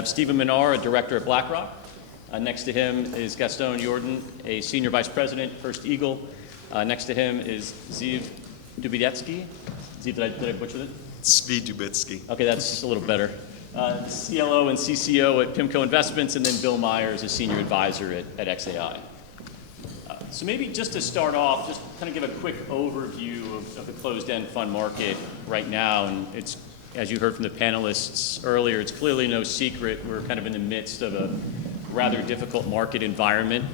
have Stephen Minar, a director at BlackRock. Next to him is Gaston Yordan, a senior vice president, First Eagle. Next to him is Dubitzky. Did I butcher it? Dubitzky. Okay, that's a little better. CLO and CCO at PIMCO Investments, and then Bill Meyers, a senior advisor at XAI. So maybe just to start off, just kind of give a quick overview of the closed-end fund market right now. And it's, as you heard from the panelists earlier, it's clearly no secret we're kind of in the midst of a rather difficult market environment.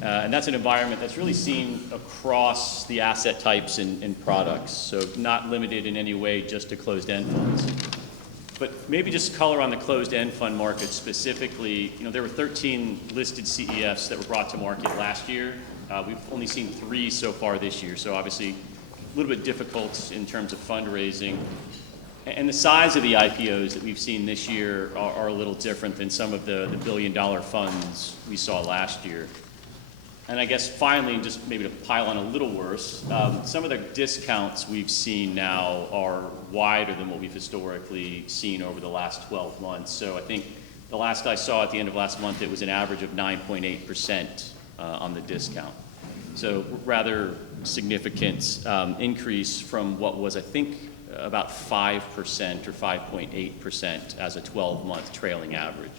And that's an environment that's really seen across the asset types and products, so not limited in any way just to closed-end funds. But maybe just color on the closed-end fund market specifically. You know, there were 13 listed CEFs that were brought to market last year. We've only seen 3 so far this year, so obviously a little bit difficult in terms of fundraising. And the size of the IPOs that we've seen this year are a little different than some of the billion-dollar funds we saw last year. And I guess finally, just maybe to pile on a little worse, some of the discounts we've seen now are wider than what we've historically seen over the last 12 months. So I think the last I saw at the end of last month, it was an average of 9.8% on the discount. So rather significant increase from what was, I think, about 5% or 5.8% as a 12-month trailing average.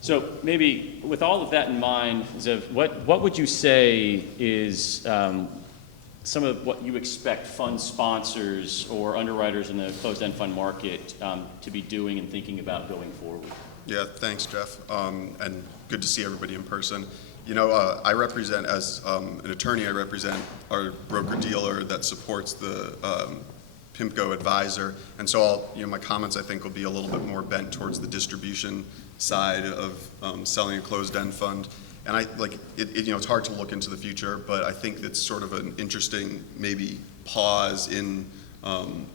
So maybe with all of that in mind, what would you say is some of what you expect fund sponsors or underwriters in the closed-end fund market to be doing and thinking about going forward? Yeah, thanks, Jeff, and good to see everybody in person. You know, I represent, as an attorney, I represent our broker-dealer that supports the PIMCO advisor, and so my comments I think will be a little bit more bent towards the distribution side of selling a closed-end fund. And it's hard to look into the future, but I think it's sort of an interesting maybe pause in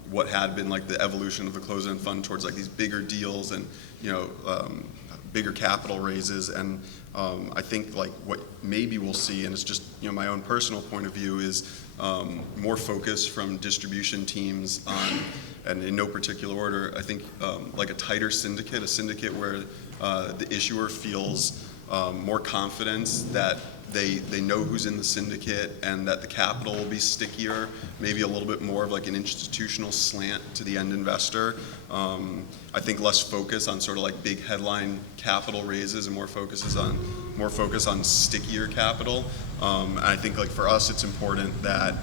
what had been like the evolution of the closed-end fund towards like these bigger deals and bigger capital raises. And I think like what maybe we'll see, and it's just my own personal point of view, is more focus from distribution teams on, and in no particular order, I think like a tighter syndicate, a syndicate where the issuer feels more confidence that they know who's in the syndicate and that the capital will be stickier, maybe a little bit more of like an institutional slant to the end investor. I think less focus on sort of like big headline capital raises and more focus on stickier capital. And I think like for us, it's important that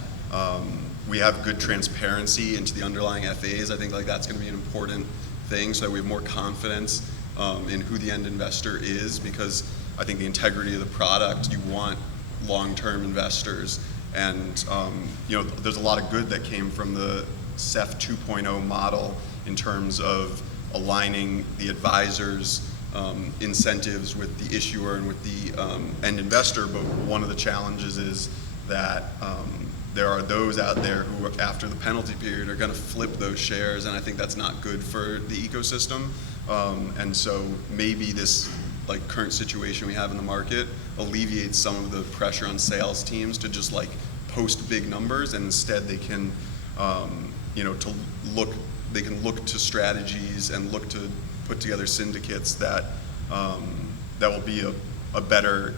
we have good transparency into the underlying FAs. I think like that's going to be an important thing, so that we have more confidence in who the end investor is, because I think the integrity of the product, you want long-term investors. And there's a lot of good that came from the CEF 2.0 model in terms of aligning the advisor's incentives with the issuer and with the end investor. But one of the challenges is that there are those out there who, after the penalty period, are going to flip those shares, and I think that's not good for the ecosystem. And so maybe this like current situation we have in the market alleviates some of the pressure on sales teams to just like post big numbers, and instead they can look to strategies and look to put together syndicates that will be a better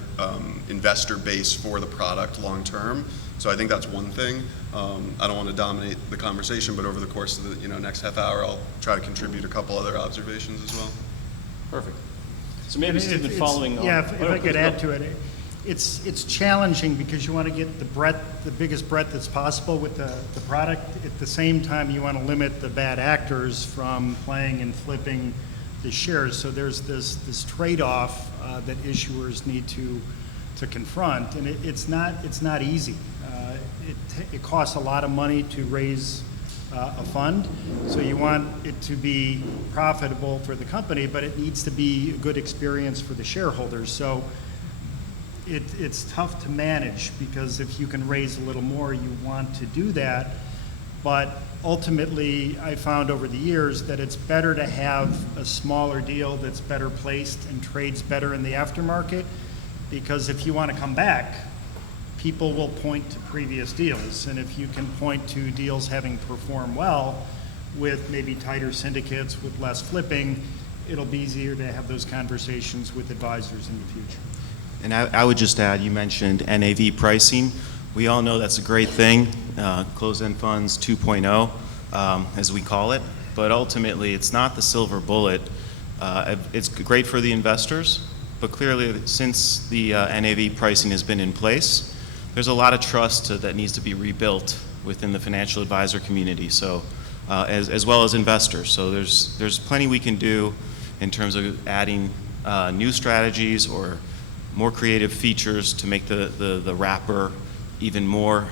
investor base for the product long term. So I think that's one thing. I don't want to dominate the conversation, but over the course of the next half hour, I'll try to contribute a couple other observations as well. Perfect. So maybe Stephen, following on. Yeah, if I could add to it, it's challenging because you want to get the biggest breadth that's possible with the product. At the same time, you want to limit the bad actors from playing and flipping the shares. So there's this trade-off that issuers need to confront, and it's not easy. It costs a lot of money to raise a fund, so you want it to be profitable for the company, but it needs to be a good experience for the shareholders. So it's tough to manage, because if you can raise a little more, you want to do that. But ultimately, I found over the years that it's better to have a smaller deal that's better placed and trades better in the aftermarket, because if you want to come back, people will point to previous deals. And if you can point to deals having performed well with maybe tighter syndicates with less flipping, it'll be easier to have those conversations with advisors in the future. And I would just add, you mentioned NAV pricing. We all know that's a great thing, closed-end funds 2.0, as we call it. But ultimately, it's not the silver bullet. It's great for the investors, but clearly, since the NAV pricing has been in place, there's a lot of trust that needs to be rebuilt within the financial advisor community, so as well as investors. So there's plenty we can do in terms of adding new strategies or more creative features to make the wrapper even more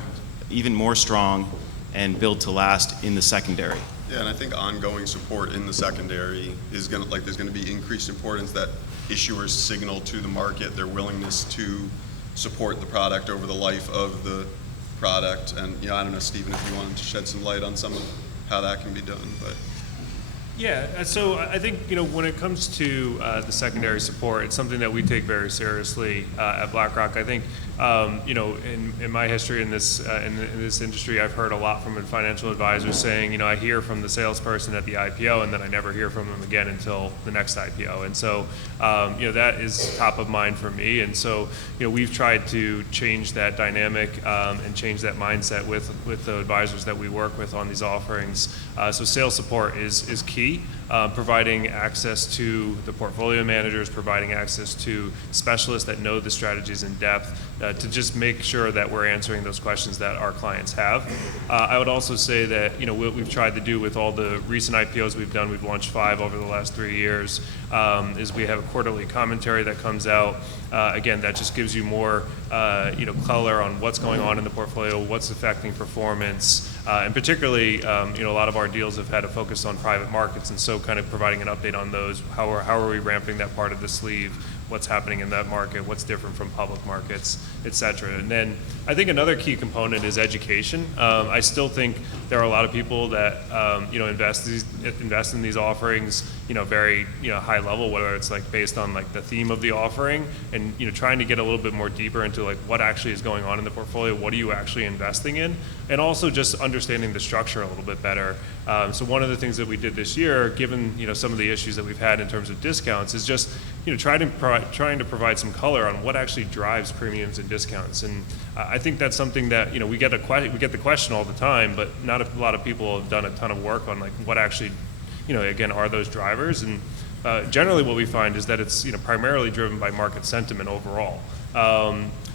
strong and built to last in the secondary. Yeah, and I think ongoing support in the secondary is there's gonna be increased importance that issuers signal to the market their willingness to support the product over the life of the product. And I don't know, Stephen, if you wanted to shed some light on some of how that can be done, but. Yeah, so I think when it comes to the secondary support, it's something that we take very seriously at BlackRock. I think in my history in this industry, I've heard a lot from financial advisors saying, I hear from the salesperson at the IPO, and then I never hear from them again until the next IPO. And so that is top of mind for me. And so we've tried to change that dynamic and change that mindset with the advisors that we work with on these offerings. So sales support is key. Providing access to the portfolio managers, providing access to specialists that know the strategies in depth to just make sure that we're answering those questions that our clients have. I would also say that what we've tried to do with all the recent IPOs we've done, we've launched 5 over the last 3 years, is we have a quarterly commentary that comes out. Again, that just gives you more color on what's going on in the portfolio, what's affecting performance, and particularly a lot of our deals have had a focus on private markets, and so kind of providing an update on those. How are we ramping that part of the sleeve? What's happening in that market? What's different from public markets, et cetera. And then I think another key component is education. I still think there are a lot of people that invest in these offerings very high level, whether it's based on the theme of the offering and trying to get a little bit more deeper into what actually is going on in the portfolio, what are you actually investing in, and also just understanding the structure a little bit better. So one of the things that we did this year, given some of the issues that we've had in terms of discounts, is just trying to provide some color on what actually drives premiums and discounts. And I think that's something that we get the question all the time, but not a lot of people have done a ton of work on what actually again are those drivers. And generally what we find is that it's primarily driven by market sentiment overall.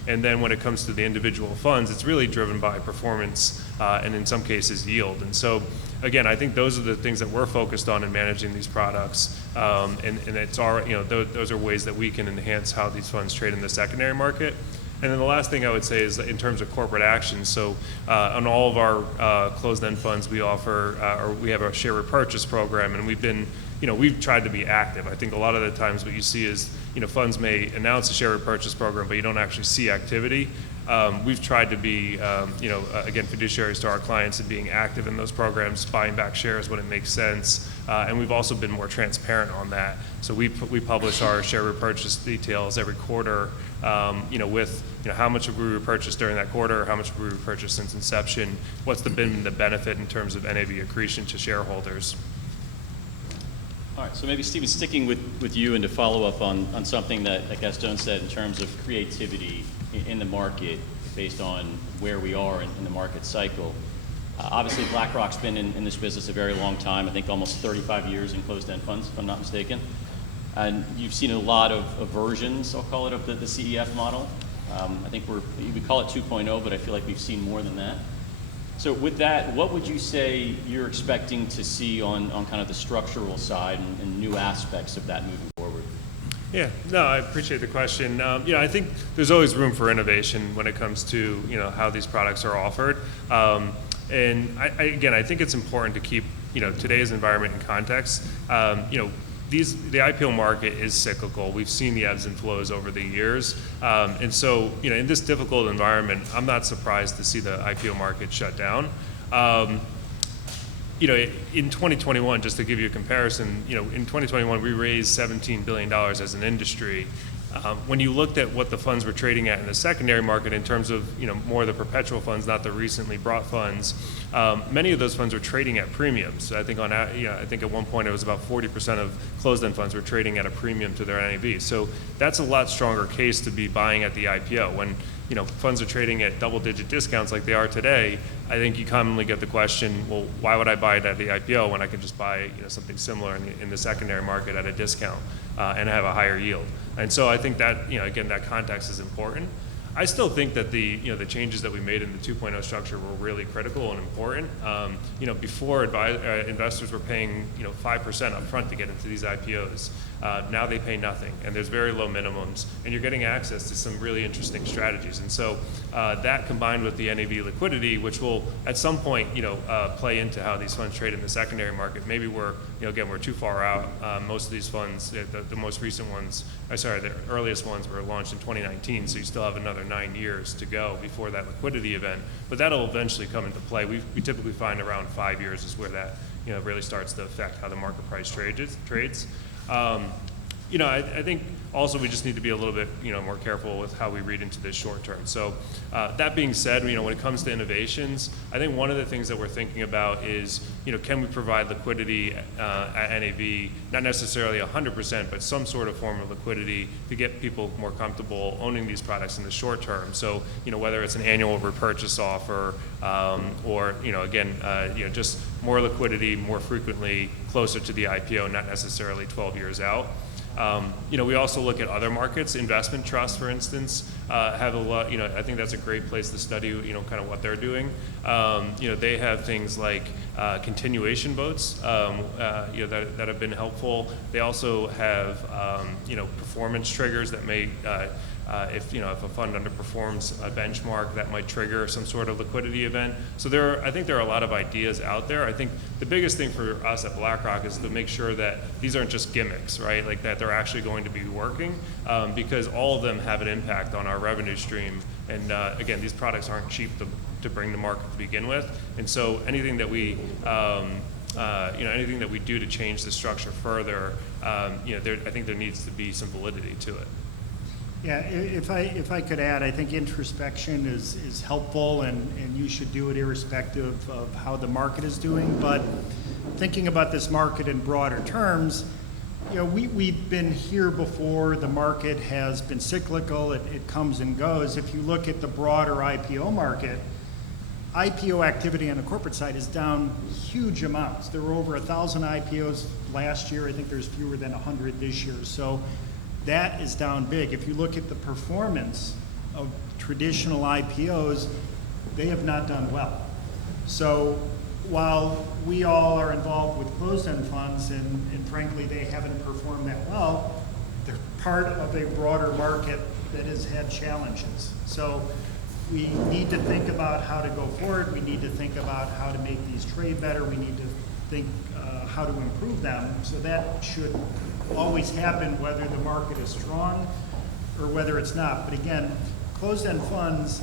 And then when it comes to the individual funds, it's really driven by performance and in some cases yield. And so again, I think those are the things that we're focused on in managing these products. And it's those are ways that we can enhance how these funds trade in the secondary market. And then the last thing I would say is in terms of corporate action. So on all of our closed-end funds, we offer or we have a share repurchase program, and we've tried to be active. I think a lot of the times what you see is funds may announce a share repurchase program, but you don't actually see activity. We've tried to be again fiduciaries to our clients and being active in those programs, buying back shares when it makes sense, and we've also been more transparent on that. So we publish our share repurchase details every quarter, with how much have we repurchased during that quarter, how much have we repurchased since inception, what's been the benefit in terms of NAV accretion to shareholders. All right, so maybe Stephen, sticking with you and to follow up on something that Gaston said in terms of creativity in the market based on where we are in the market cycle. Obviously, BlackRock's been in this business a very long time, I think almost 35 years in closed-end funds, if I'm not mistaken. And you've seen a lot of versions, I'll call it, of the CEF model. I think we call it 2.0, but I feel like we've seen more than that. So with that, what would you say you're expecting to see on kind of the structural side and new aspects of that moving forward? Yeah, no, I appreciate the question. I think there's always room for innovation when it comes to how these products are offered. And I think it's important to keep today's environment in context. The IPO market is cyclical. We've seen the ebbs and flows over the years. And so, in this difficult environment, I'm not surprised to see the IPO market shut down. In 2021, just to give you a comparison, in 2021, we raised $17 billion as an industry. When you looked at what the funds were trading at in the secondary market in terms of more of the perpetual funds, not the recently brought funds, many of those funds were trading at premiums. I think I think at one point it was about 40% of closed-end funds were trading at a premium to their NAV. So that's a lot stronger case to be buying at the IPO. When funds are trading at double-digit discounts like they are today, I think you commonly get the question, well, why would I buy it at the IPO when I can just buy something similar in the secondary market at a discount and have a higher yield? And so I think that again, that context is important. I still think that the changes that we made in the 2.0 structure were really critical and important. Before investors were paying 5% up front to get into these IPOs. Now they pay nothing, and there's very low minimums, and you're getting access to some really interesting strategies. And so that combined with the NAV liquidity, which will at some point play into how these funds trade in the secondary market. Maybe we're too far out. Most of these funds, the most recent ones, the earliest ones were launched in 2019, so you still have another 9 years to go before that liquidity event. But that'll eventually come into play. We typically find around 5 years is where that really starts to affect how the market price trades. I think also we just need to be a little bit more careful with how we read into this short term. So that being said, when it comes to innovations, I think one of the things that we're thinking about is can we provide liquidity at NAV, not necessarily 100%, but some sort of form of liquidity to get people more comfortable owning these products in the short term. So whether it's an annual repurchase offer or just more liquidity more frequently closer to the IPO, not necessarily 12 years out. We also look at other markets. Investment trusts, for instance, have a lot. I think that's a great place to study. Kind of what they're doing. They have things like continuation votes that have been helpful. They also have performance triggers that may. If a fund underperforms a benchmark, that might trigger some sort of liquidity event. So I think there are a lot of ideas out there. I think the biggest thing for us at BlackRock is to make sure that these aren't just gimmicks, right? Like that they're actually going to be working, because all of them have an impact on our revenue stream. And again, these products aren't cheap to bring to market to begin with. And so anything that we do to change the structure further, I think there needs to be some validity to it. Yeah, if I could add, I think introspection is helpful, and you should do it irrespective of how the market is doing. But thinking about this market in broader terms, we've been here before. The market has been cyclical. It comes and goes. If you look at the broader IPO market, IPO activity on the corporate side is down huge amounts. There were over 1,000 IPOs last year. I think there's fewer than 100 this year. So that is down big. If you look at the performance of traditional IPOs, they have not done well. So while we all are involved with closed-end funds, and frankly they haven't performed that well, they're part of a broader market that has had challenges. So we need to think about how to go forward. We need to think about how to make these trade better. We need to think how to improve them. So that should always happen whether the market is strong or whether it's not. But again, closed-end funds,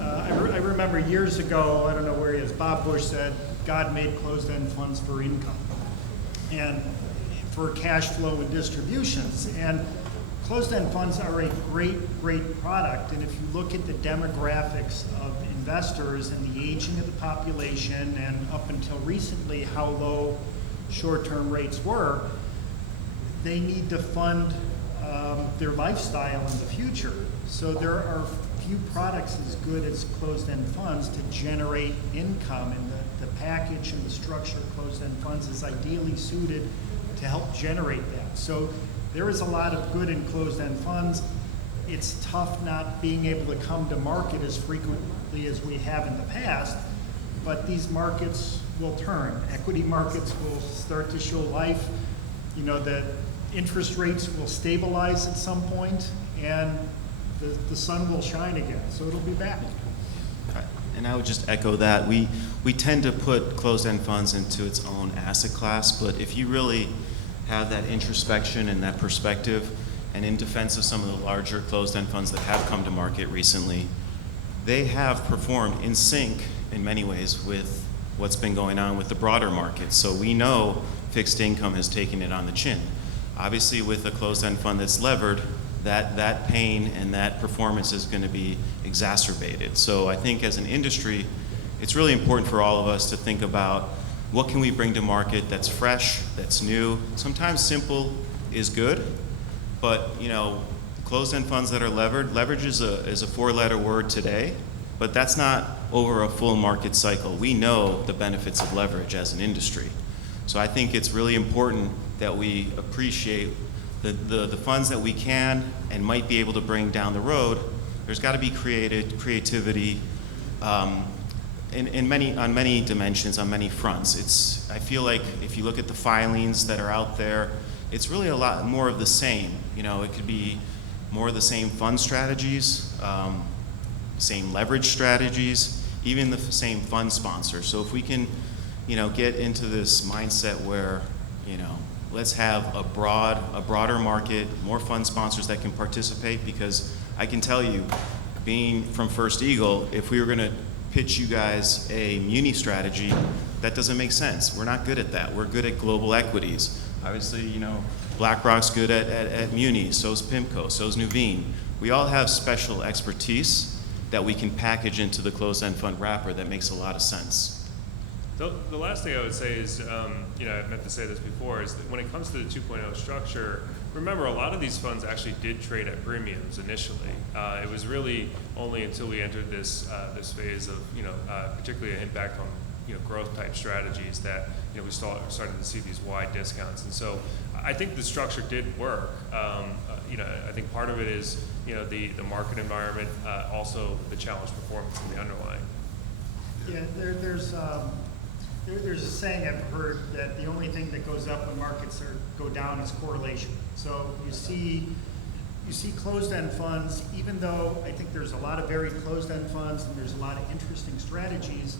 I remember years ago, I don't know where he is, Bob Bush said, God made closed-end funds for income and for cash flow and distributions. And closed-end funds are a great product. And if you look at the demographics of investors and the aging of the population, and up until recently how low short-term rates were, they need to fund their lifestyle in the future. So there are few products as good as closed-end funds to generate income, and the package and the structure of closed-end funds is ideally suited to help generate that. So there is a lot of good in closed-end funds. It's tough not being able to come to market as frequently as we have in the past, but these markets will turn. Equity markets will start to show life. The interest rates will stabilize at some point, and the sun will shine again. So it'll be back. And I would just echo that. We tend to put closed-end funds into its own asset class, but if you really have that introspection and that perspective, and in defense of some of the larger closed-end funds that have come to market recently, they have performed in sync in many ways with what's been going on with the broader market. So we know fixed income has taken it on the chin. Obviously, with a closed-end fund that's levered, that pain and that performance is going to be exacerbated. So I think as an industry, it's really important for all of us to think about what can we bring to market that's fresh, that's new. Sometimes simple is good, but closed-end funds that are leverage is a four-letter word today, but that's not over a full market cycle. We know the benefits of leverage as an industry. So I think it's really important that we appreciate the funds that we can and might be able to bring down the road. There's got to be creativity on many dimensions, on many fronts. I feel like if you look at the filings that are out there, it's really a lot more of the same. It could be more of the same fund strategies, same leverage strategies, even the same fund sponsor. So if we can, get into this mindset where, let's have a broader market, more fund sponsors that can participate, because I can tell you, being from First Eagle, if we were going to pitch you guys a muni strategy, that doesn't make sense. We're not good at that. We're good at global equities. Obviously, BlackRock's good at munis, so's PIMCO, so's Nuveen. We all have special expertise that we can package into the closed-end fund wrapper that makes a lot of sense. The last thing I would say is, I meant to say this before, is that when it comes to the 2.0 structure, remember a lot of these funds actually did trade at premiums initially. It was really only until we entered this phase of, particularly an impact on growth type strategies that we started to see these wide discounts. And so I think the structure did work. I think part of it is the market environment, also the challenge performance in the underlying. Yeah, there's a saying I've heard that the only thing that goes up when markets go down is correlation. So you see closed-end funds, even though I think there's a lot of very closed-end funds and there's a lot of interesting strategies,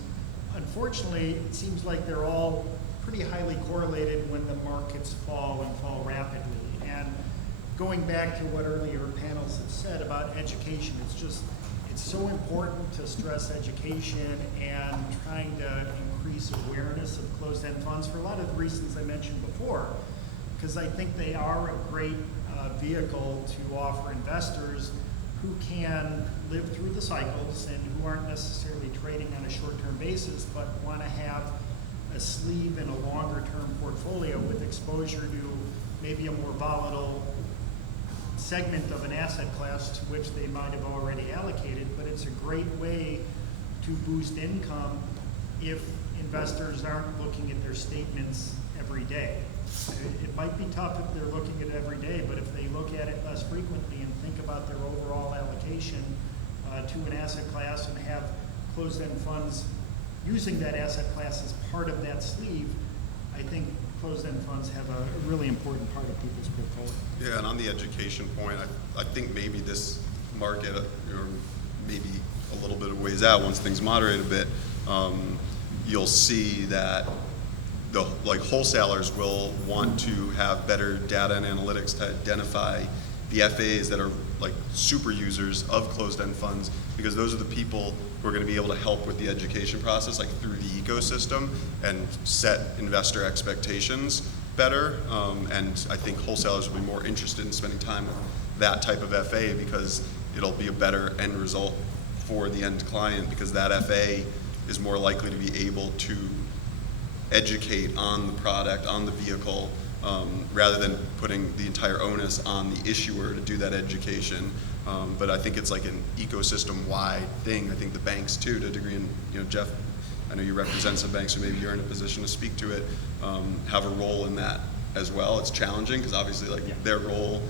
unfortunately, it seems like they're all pretty highly correlated when the markets fall and fall rapidly. And going back to what earlier panels have said about education, it's so important to stress education and trying to increase awareness of closed-end funds for a lot of the reasons I mentioned before, because I think they are a great vehicle to offer investors who can live through the cycles and who aren't necessarily trading on a short-term basis, but want to have a sleeve in a longer-term portfolio with exposure to maybe a more volatile segment of an asset class to which they might have already allocated. But it's a great way to boost income if investors aren't looking at their statements every day. It might be tough if they're looking at it every day, but if they look at it less frequently and think about their overall allocation to an asset class and have closed-end funds using that asset class as part of that sleeve, I think closed-end funds have a really important part of people's portfolio. Yeah, and on the education point, I think maybe this market, maybe a little bit of ways out, once things moderate a bit, you'll see that the wholesalers will want to have better data and analytics to identify the FAs that are super users of closed-end funds, because those are the people who are going to be able to help with the education process, through the ecosystem, and set investor expectations better. And I think wholesalers will be more interested in spending time with that type of FA, because it'll be a better end result for the end client, because that FA is more likely to be able to educate on the product, on the vehicle, rather than putting the entire onus on the issuer to do that education. But I think it's an ecosystem-wide thing. I think the banks too, to a degree, and Jeff, I know you represent some banks, so maybe you're in a position to speak to it, have a role in that as well. It's challenging because obviously their role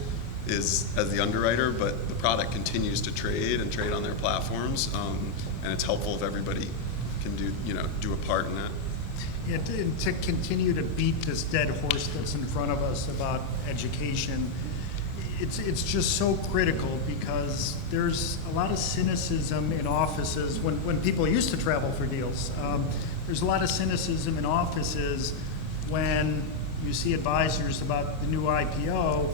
is as the underwriter, but the product continues to trade on their platforms, and it's helpful if everybody can do a part in that. Yeah, to continue to beat this dead horse that's in front of us about education, it's just so critical, because there's a lot of cynicism in offices when people used to travel for deals. There's a lot of cynicism in offices when you see advisors about the new IPO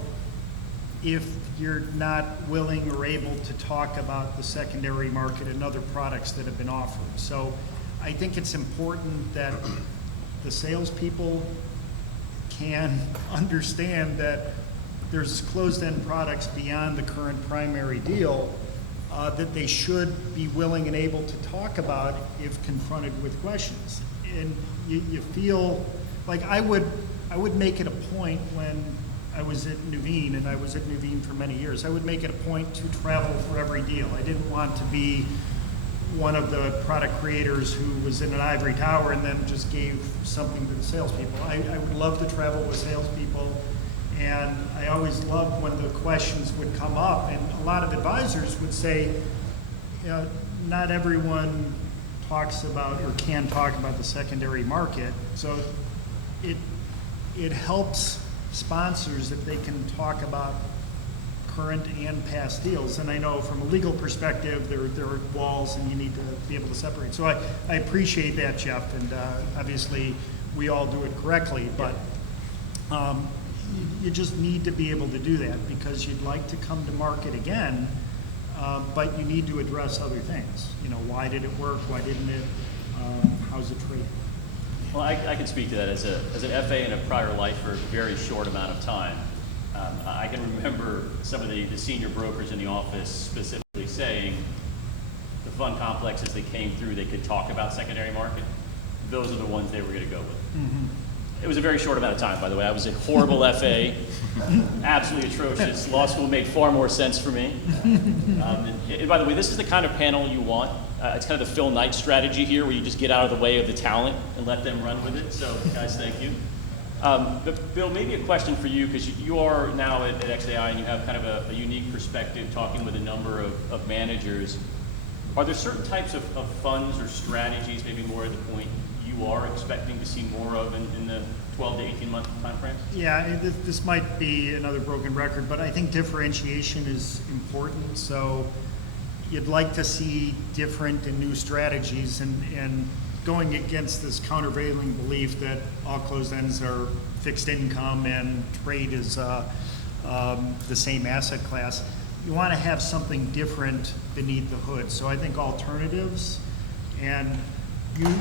if you're not willing or able to talk about the secondary market and other products that have been offered. So I think it's important that the salespeople can understand that there's closed-end products beyond the current primary deal that they should be willing and able to talk about if confronted with questions. And you feel like I would make it a point when I was at Nuveen, and I was at Nuveen for many years, I would make it a point to travel for every deal. I didn't want to be one of the product creators who was in an ivory tower and then just gave something to the salespeople. I would love to travel with salespeople, and I always loved when the questions would come up, and a lot of advisors would say, you know, not everyone talks about or can talk about the secondary market, so it helps sponsors if they can talk about current and past deals. And I know from a legal perspective, there are walls and you need to be able to separate. So I appreciate that, Jeff, and obviously we all do it correctly, but you just need to be able to do that because you'd like to come to market again, but you need to address other things. You know, why did it work? Why didn't it? How's it traded? Well, I can speak to that as an FA in a prior life for a very short amount of time. I can remember some of the senior brokers in the office specifically saying the fund complexes that came through, they could talk about secondary market. Those are the ones they were going to go with. Mm-hmm. It was a very short amount of time, by the way. I was a horrible FA, absolutely atrocious. Law school made far more sense for me. And by the way, this is the kind of panel you want. It's kind of the Phil Knight strategy here, where you just get out of the way of the talent and let them run with it. So, guys, thank you. But Bill, maybe a question for you, because you are now at XAI and you have kind of a unique perspective talking with a number of managers. Are there certain types of funds or strategies, maybe more at the point you are expecting to see more of in the 12 to 18 month time frame? Yeah, this might be another broken record, but I think differentiation is important. So you'd like to see different and new strategies, and going against this countervailing belief that all closed ends are fixed income and trade is the same asset class. You want to have something different beneath the hood. So I think alternatives, and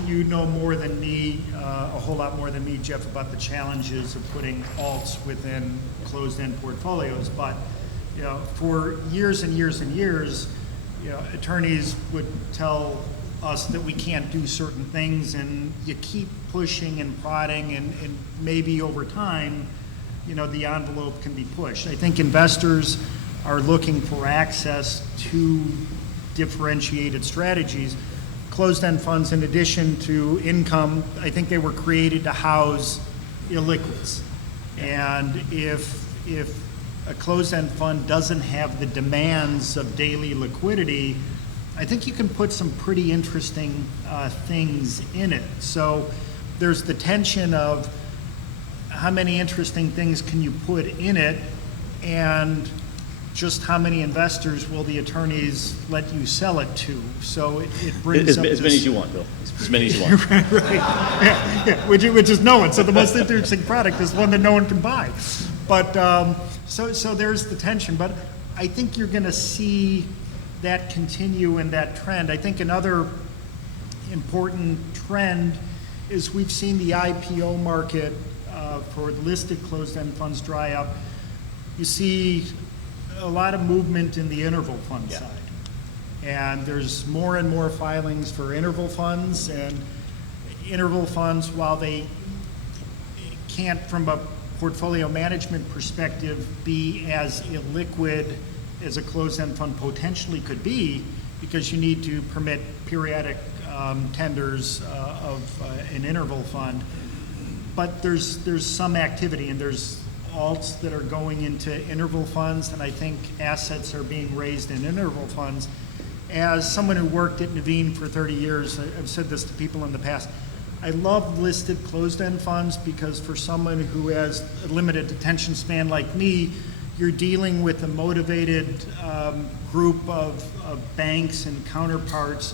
you know more than me, a whole lot more than me, Jeff, about the challenges of putting alts within closed-end portfolios. But you know, for years and years and years, you know, attorneys would tell us that we can't do certain things, and you keep pushing and prodding, and maybe over time, you know, the envelope can be pushed. I think investors are looking for access to differentiated strategies. Closed-end funds, in addition to income, I think they were created to house illiquids. And if a closed-end fund doesn't have the demands of daily liquidity, I think you can put some pretty interesting things in it. So there's the tension of how many interesting things can you put in it, and just how many investors will the attorneys let you sell it to? So it brings up as many as you want, Bill. As many as you want. Right. Yeah, which is no one. So the most interesting product is one that no one can buy. But so there's the tension. But I think you're going to see that continue in that trend. I think another important trend is we've seen the IPO market for listed closed-end funds dry up. You see a lot of movement in the interval fund side. And there's more and more filings for interval funds, and interval funds, while they can't, from a portfolio management perspective, be as illiquid as a closed-end fund potentially could be, because you need to permit periodic tenders of an interval fund. But there's some activity, and there's alts that are going into interval funds, and I think assets are being raised in interval funds. As someone who worked at Nuveen for 30 years, I've said this to people in the past, I love listed closed-end funds because for someone who has a limited attention span like me, you're dealing with a motivated group of banks and counterparts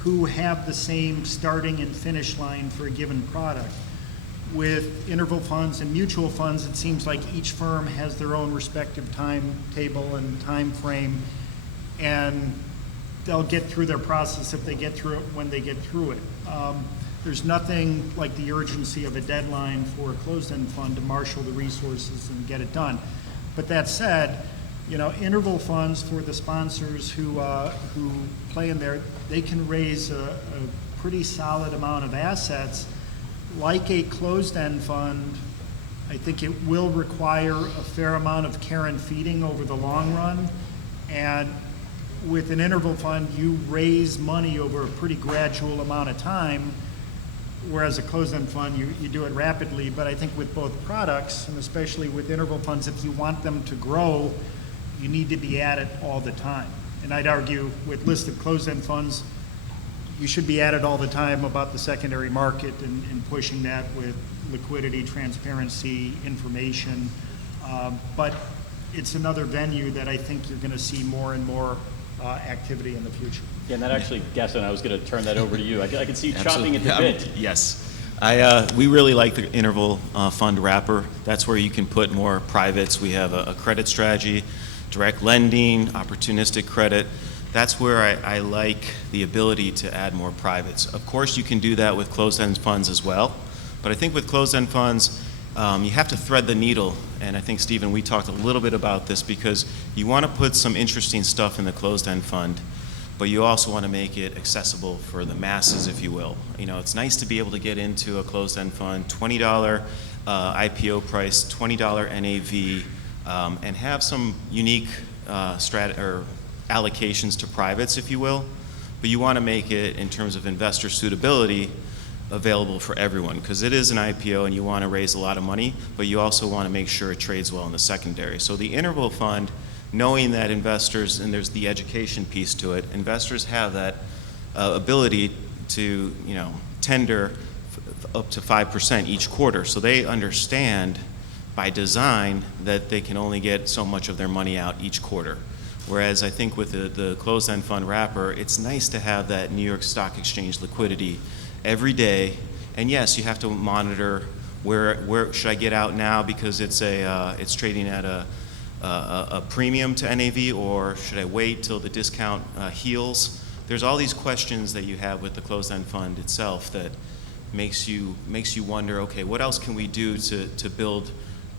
who have the same starting and finish line for a given product. With interval funds and mutual funds, it seems like each firm has their own respective timetable and time frame, and they'll get through their process if they get through it when they get through it. There's nothing like the urgency of a deadline for a closed-end fund to marshal the resources and get it done. But that said, interval funds for the sponsors who play in there, they can raise a pretty solid amount of assets. Like a closed-end fund, I think it will require a fair amount of care and feeding over the long run. And with an interval fund, you raise money over a pretty gradual amount of time, whereas a closed-end fund, you do it rapidly. But I think with both products, and especially with interval funds, if you want them to grow, you need to be at it all the time. And I'd argue with listed closed-end funds, you should be at it all the time about the secondary market and pushing that with liquidity, transparency, information. But it's another venue that I think you're going to see more and more activity in the future. Yeah, and that actually, Gaston, I was going to turn that over to you. I can see you chomping Absolutely. at the bit. Yes. We really like the interval fund wrapper. That's where you can put more privates. We have a credit strategy, direct lending, opportunistic credit. That's where I like the ability to add more privates. Of course, you can do that with closed-end funds as well, but I think with closed-end funds, you have to thread the needle, and I think, Stephen, we talked a little bit about this because you want to put some interesting stuff in the closed-end fund, but you also want to make it accessible for the masses, if you will. It's nice to be able to get into a closed-end fund, $20 IPO price, $20 NAV, and have some unique allocations to privates, if you will, but you want to make it, in terms of investor suitability, available for everyone, because it is an IPO and you want to raise a lot of money, but you also want to make sure it trades well in the secondary. So the interval fund, knowing that investors, and there's the education piece to it, investors have that ability to tender up to 5% each quarter, so they understand by design that they can only get so much of their money out each quarter. Whereas I think with the closed-end fund wrapper, it's nice to have that New York Stock Exchange liquidity every day. And yes, you have to monitor where should I get out now because it's trading at a premium to NAV, or should I wait till the discount heals? There's all these questions that you have with the closed-end fund itself that makes you wonder, okay, what else can we do to build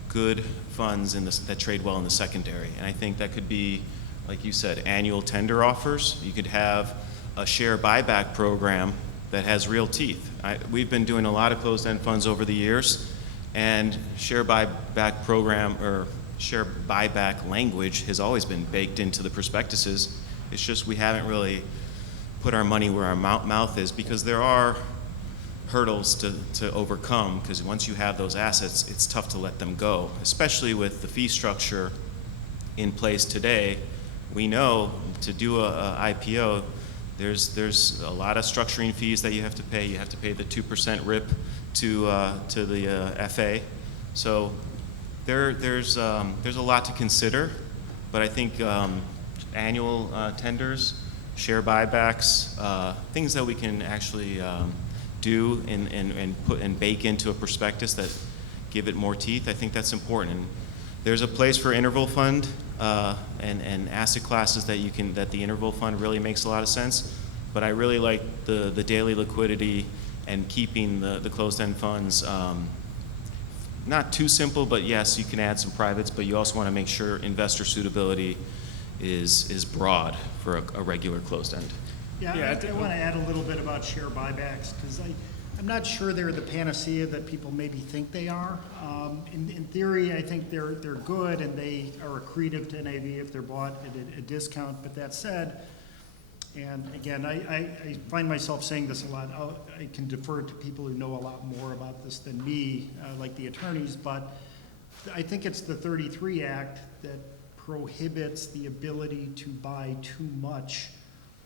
good funds that trade well in the secondary? And I think that could be, like you said, annual tender offers. You could have a share buyback program that has real teeth. We've been doing a lot of closed-end funds over the years, and share buyback program or share buyback language has always been baked into the prospectuses. It's just we haven't really put our money where our mouth is, because there are hurdles to overcome, because once you have those assets, it's tough to let them go, especially with the fee structure in place today. We know to do a IPO, there's a lot of structuring fees that you have to pay. You have to pay the 2% RIP to the FA. So there's a lot to consider, but I think annual tenders, share buybacks, things that we can actually do and put and bake into a prospectus that give it more teeth, I think that's important. And there's a place for interval fund and asset classes that the interval fund really makes a lot of sense. But I really like the daily liquidity and keeping the closed-end funds not too simple, but yes, you can add some privates, but you also want to make sure investor suitability is broad for a regular closed-end. Yeah, I want to add a little bit about share buybacks, because I'm not sure they're the panacea that people maybe think they are. In theory, I think they're good and they are accretive to NAV if they're bought at a discount. But that said, and again, I find myself saying this a lot. I can defer to people who know a lot more about this than me, like the attorneys, but I think it's the 33 Act that prohibits the ability to buy too much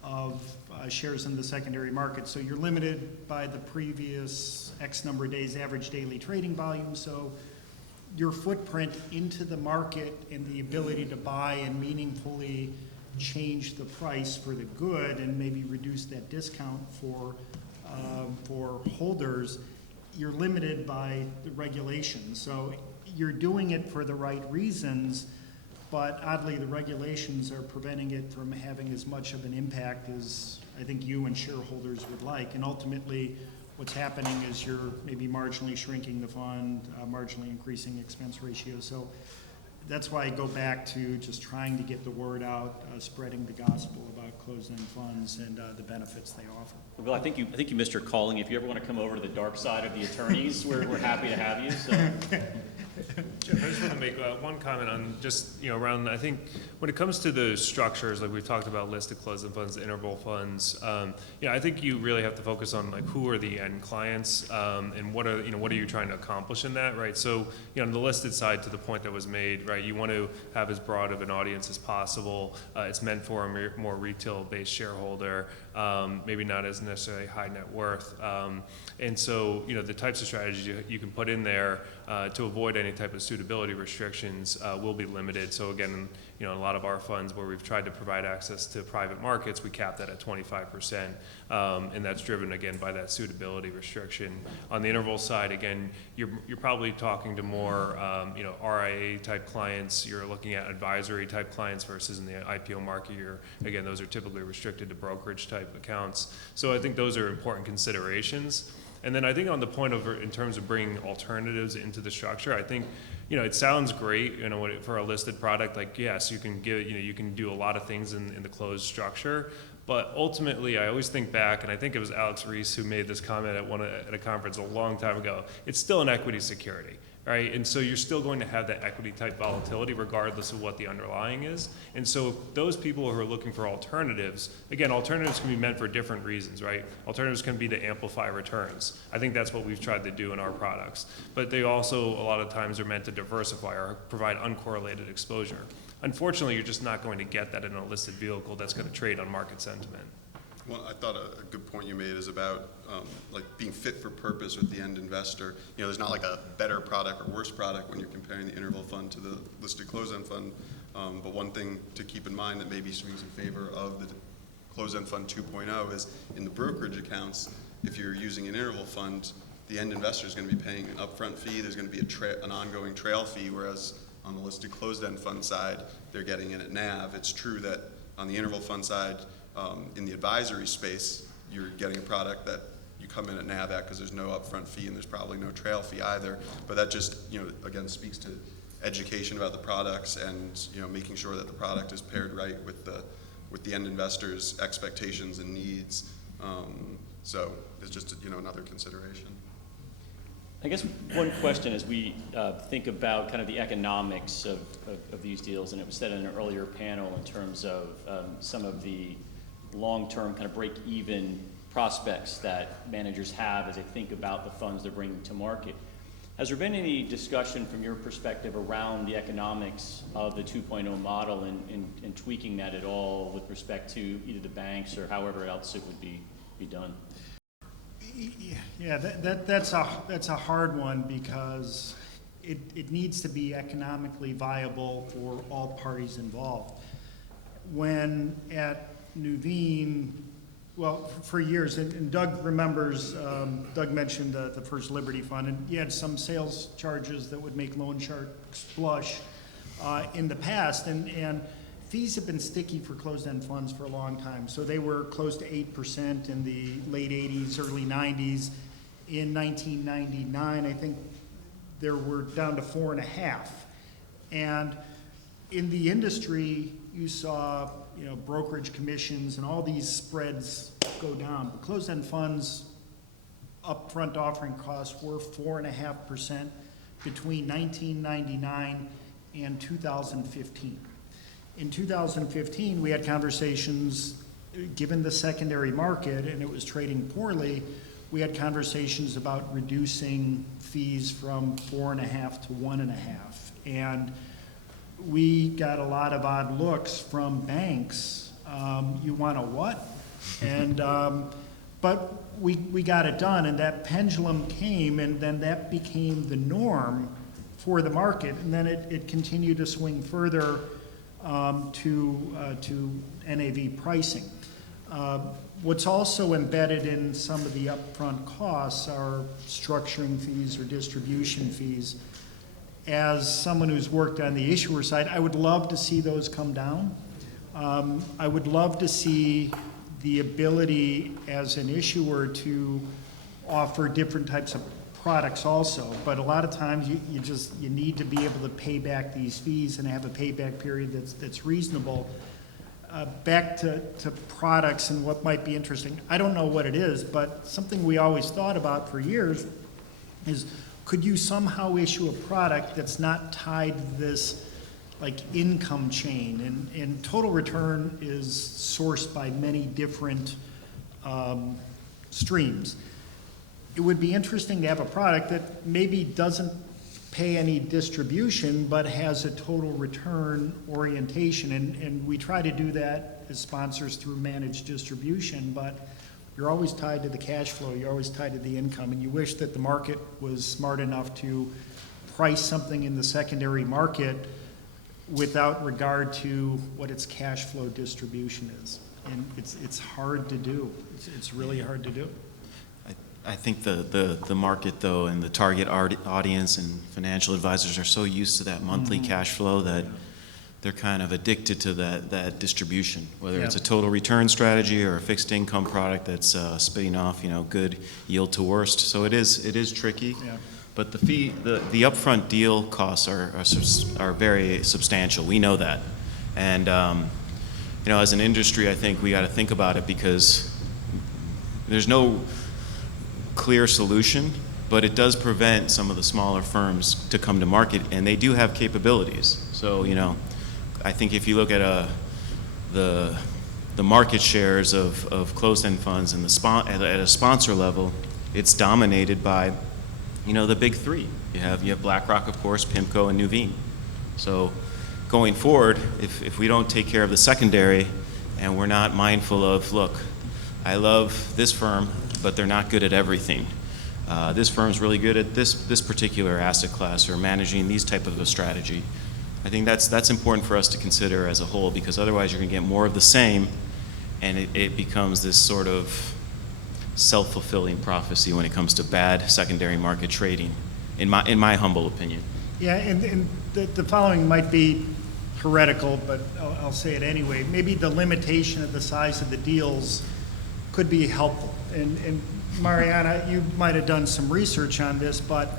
of shares in the secondary market. So you're limited by the previous X number of days average daily trading volume. So your footprint into the market and the ability to buy and meaningfully change the price for the good and maybe reduce that discount for holders, you're limited by the regulations. So you're doing it for the right reasons, but oddly, the regulations are preventing it from having as much of an impact as I think you and shareholders would like. And ultimately, what's happening is you're maybe marginally shrinking the fund, marginally increasing expense ratios. So that's why I go back to just trying to get the word out, spreading the gospel about closed-end funds and the benefits they offer. Well, I think you missed your calling. If you ever want to come over to the dark side of the attorneys, we're happy to have you. So. Jeff, I just want to make one comment on just, around, I think, when it comes to the structures, like we've talked about listed closed-end funds, interval funds, I think you really have to focus on, like, who are the end clients, and what are you trying to accomplish in that, right? So, on the listed side, to the point that was made, right, you want to have as broad of an audience as possible. It's meant for a more retail-based shareholder, maybe not as necessarily high net worth. And so, the types of strategies you can put in there to avoid any type of suitability restrictions will be limited. So again, a lot of our funds where we've tried to provide access to private markets, we cap that at 25%, and that's driven again by that suitability restriction. On the interval side, again, you're probably talking to more RIA type clients. You're looking at advisory type clients versus in the IPO market. Again, those are typically restricted to brokerage type accounts. So I think those are important considerations. And then I think on the point of, in terms of bringing alternatives into the structure, I think, it sounds great, for a listed product, like, yes, you can you can do a lot of things in the closed structure. But ultimately, I always think back, and I think it was Alex Reese who made this comment at a conference a long time ago, it's still an equity security. Right? And so you're still going to have that equity type volatility regardless of what the underlying is. And so those people who are looking for alternatives, again, alternatives can be meant for different reasons, right? Alternatives can be to amplify returns. I think that's what we've tried to do in our products. But they also, a lot of times, are meant to diversify or provide uncorrelated exposure. Unfortunately, you're just not going to get that in a listed vehicle that's going to trade on market sentiment. Well, I thought a good point you made is about like being fit for purpose with the end investor. There's not like a better product or worse product when you're comparing the interval fund to the listed closed-end fund. But one thing to keep in mind that maybe swings in favor of the closed-end fund 2.0 is in the brokerage accounts, if you're using an interval fund, the end investor is going to be paying an upfront fee. There's going to be an ongoing trail fee, whereas on the listed closed-end fund side, they're getting in at NAV. It's true that on the interval fund side, in the advisory space, you're getting a product that you come in at NAV at because there's no upfront fee and there's probably no trail fee either. But that just, again, speaks to education about the products and, making sure that the product is paired right with the end investor's expectations and needs. So it's just, another consideration. I guess one question as we think about kind of the economics of these deals, and it was said in an earlier panel in terms of some of the long-term kind of break-even prospects that managers have as they think about the funds they're bringing to market. Has there been any discussion from your perspective around the economics of the 2.0 model and tweaking that at all with respect to either the banks or however else it would be done? Yeah, that's a hard one because it needs to be economically viable for all parties involved. When at Nuveen, well, for years, and Doug remembers, Doug mentioned the first Liberty Fund, and you had some sales charges that would make loan sharks blush in the past, and fees have been sticky for closed-end funds for a long time. So they were close to 8% in the late 80s, early 90s. In 1999, I think there were down to 4.5%. And in the industry, you saw brokerage commissions and all these spreads go down. But closed-end funds upfront offering costs were 4.5% between 1999 and 2015. In 2015, we had conversations, given the secondary market and it was trading poorly, we had conversations about reducing fees from 4.5% to 1.5%. And we got a lot of odd looks from banks. You want a what? And but we got it done, and that pendulum came, and then that became the norm for the market, and then it continued to swing further to NAV pricing. What's also embedded in some of the upfront costs are structuring fees or distribution fees. As someone who's worked on the issuer side, I would love to see those come down. I would love to see the ability as an issuer to offer different types of products also, but a lot of times you need to be able to pay back these fees and have a payback period that's reasonable. Back to products and what might be interesting. I don't know what it is, but something we always thought about for years is, could you somehow issue a product that's not tied to this like income chain? And total return is sourced by many different streams. It would be interesting to have a product that maybe doesn't pay any distribution, but has a total return orientation. And we try to do that as sponsors through managed distribution, but you're always tied to the cash flow, you're always tied to the income, and you wish that the market was smart enough to price something in the secondary market without regard to what its cash flow distribution is. And it's hard to do. It's really hard to do. I think the market, though, and the target audience and financial advisors are so used to that monthly cash flow that they're kind of addicted to that distribution, whether it's a total return strategy or a fixed income product that's spitting off, good yield to worst. So it is tricky. Yeah. But the upfront deal costs are very substantial. We know that, and as an industry, I think we got to think about it, because there's no clear solution, but it does prevent some of the smaller firms to come to market, and they do have capabilities. So, I think if you look at the market shares of closed-end funds and at a sponsor level, it's dominated by, the big three. You have BlackRock, of course, PIMCO, and Nuveen. So, going forward, if we don't take care of the secondary, and we're not mindful of, look, I love this firm, but they're not good at everything. This firm's really good at this particular asset class or managing these type of a strategy. I think that's important for us to consider as a whole, because otherwise you're going to get more of the same, and it becomes this sort of self-fulfilling prophecy when it comes to bad secondary market trading, in my humble opinion. Yeah, and the following might be heretical, but I'll say it anyway. Maybe the limitation of the size of the deals could be helpful. And Mariana, you might have done some research on this, but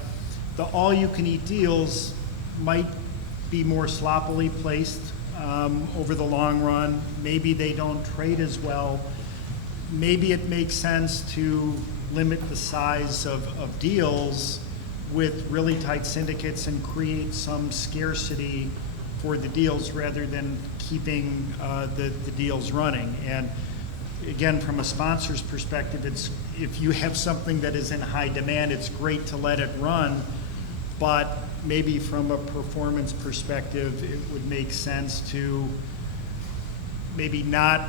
the all-you-can-eat deals might be more sloppily placed over the long run. Maybe they don't trade as well. Maybe it makes sense to limit the size of deals with really tight syndicates and create some scarcity for the deals rather than keeping the deals running. And again, from a sponsor's perspective, it's, if you have something that is in high demand, it's great to let it run, but maybe from a performance perspective, it would make sense to maybe not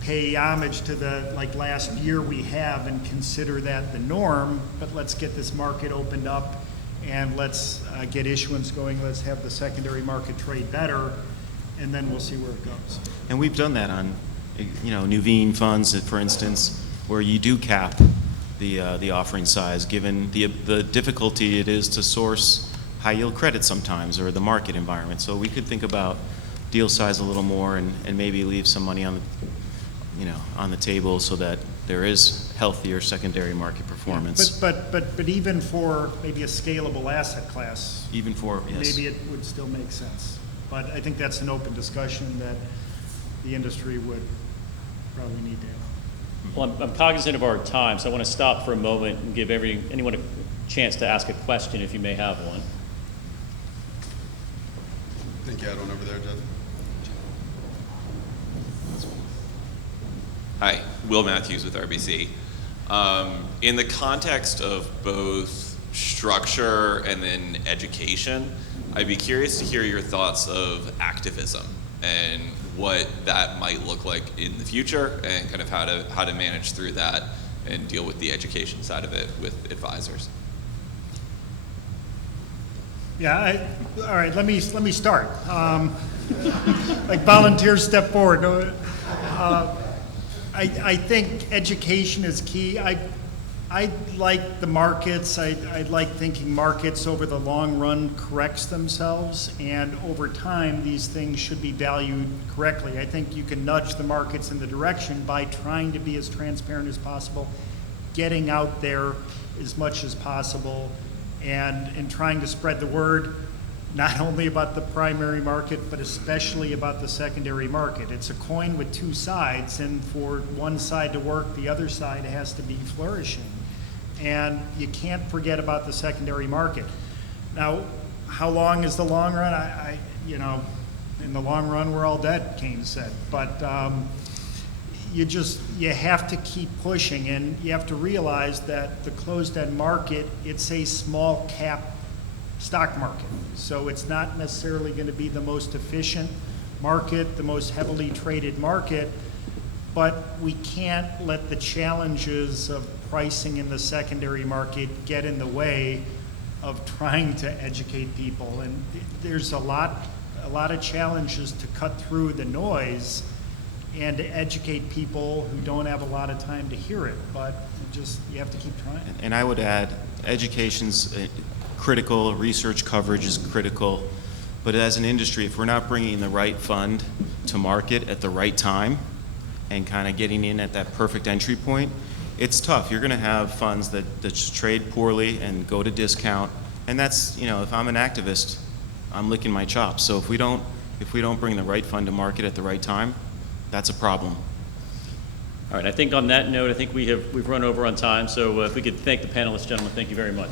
pay homage to the, like last year we have, and consider that the norm, but let's get this market opened up and let's get issuance going, let's have the secondary market trade better, and then we'll see where it goes. And we've done that on Nuveen funds, for instance, where you do cap the offering size, given the difficulty it is to source high yield credit sometimes, or the market environment. So we could think about deal size a little more, and maybe leave some money on the table so that there is healthier secondary market performance. But even for maybe a scalable asset class, Even for, yes. maybe it would still make sense. But I think that's an open discussion that the industry would probably need to have. Well, I'm cognizant of our time, so I want to stop for a moment and give anyone a chance to ask a question if you may have one. I think you had one over there, Jeff. Hi, Will Matthews with RBC. In the context of both structure and then education, I'd be curious to hear your thoughts of activism and what that might look like in the future, and kind of how to manage through that and deal with the education side of it with advisors. Yeah, all right, let me start. Like volunteers step forward. I think education is key. I like the markets. I like thinking markets over the long run corrects themselves, and over time these things should be valued correctly. I think you can nudge the markets in the direction by trying to be as transparent as possible getting out there as much as possible and trying to spread the word, not only about the primary market, but especially about the secondary market. It's a coin with two sides, and for one side to work, the other side has to be flourishing. And you can't forget about the secondary market. Now, how long is the long run? You know, in the long run, we're all dead, Keynes said. But you have to keep pushing, and you have to realize that the closed-end market, it's a small cap stock market. So it's not necessarily going to be the most efficient market, the most heavily traded market, but we can't let the challenges of pricing in the secondary market get in the way of trying to educate people. And there's a lot of challenges to cut through the noise and to educate people who don't have a lot of time to hear it, but you have to keep trying. And I would add, education's critical, research coverage is critical, but as an industry, if we're not bringing the right fund to market at the right time and kind of getting in at that perfect entry point, it's tough. You're going to have funds that just trade poorly and go to discount, and that's, you know, if I'm an activist, I'm licking my chops. So if we don't bring the right fund to market at the right time, that's a problem. All right, I think on that note, I think we've run over on time, so if we could thank the panelists, gentlemen, thank you very much.